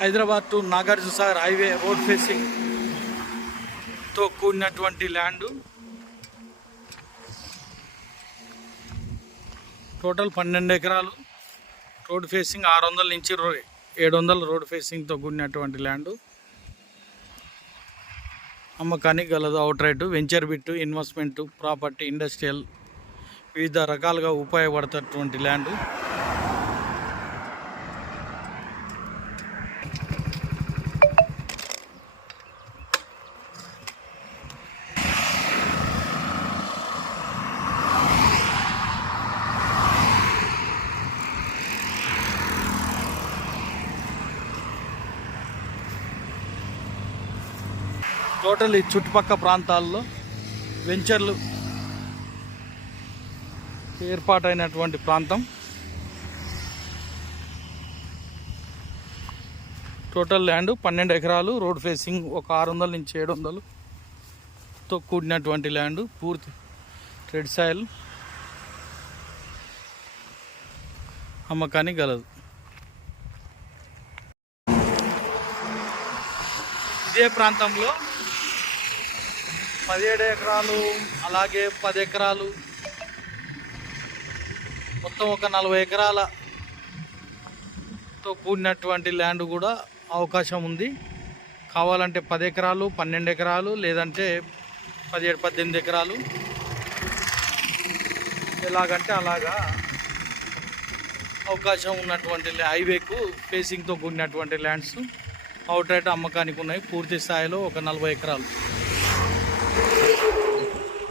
Hyderabad to Nagarjuna Sagar highway road ఫేసింగ్తో కూడినటువంటి land. Total పన్నెండు ఎకరాలు రోడ్ ఫేసింగ్ ఆరు వందల నుంచి ఏడు వందల రోడ్ ఫేసింగ్తో కూడినటువంటి ల్యాండ్. అమ్మకానికి గలదు outright venture bit investment property industrial వివిధ రకాలుగా ఉపయోగపడతటువంటి ల్యాండ్. టోటల్ ఈ చుట్టుపక్క ప్రాంతాల్లో వెంచర్లు ఏర్పాటైనటువంటి ప్రాంతం. టోటల్ ల్యాండ్ పన్నెండు ఎకరాలు రోడ్ ఫేసింగ్ ఒక ఆరు వందల నుంచి ఏడు వందలుతో కూడినటువంటి ల్యాండ్ పూర్తి రెడ్ సాయిల్ అమ్మకానికి గలదు. ఇదే ప్రాంతంలో పదిహేడు ఎకరాలు అలాగే పది ఎకరాలు. మొత్తం ఒక నలభై ఎకరాలతో కూడినటువంటి ల్యాండ్ కూడా అవకాశం ఉంది. కావాలంటే పది ఎకరాలు పన్నెండు ఎకరాలు లేదంటే పదిహేడు పద్దెనిమిది ఎకరాలు. ఎలాగంటే అలాగా అవకాశం ఉన్నటువంటి ల్యా- హైవేకు ఫేసింగ్తో కూడినటువంటి ల్యాండ్స్ అవుట్ రైట్ అమ్మకానికి ఉన్నాయి. పూర్తి స్థాయిలో ఒక నలభై ఎకరాలు. Thank you.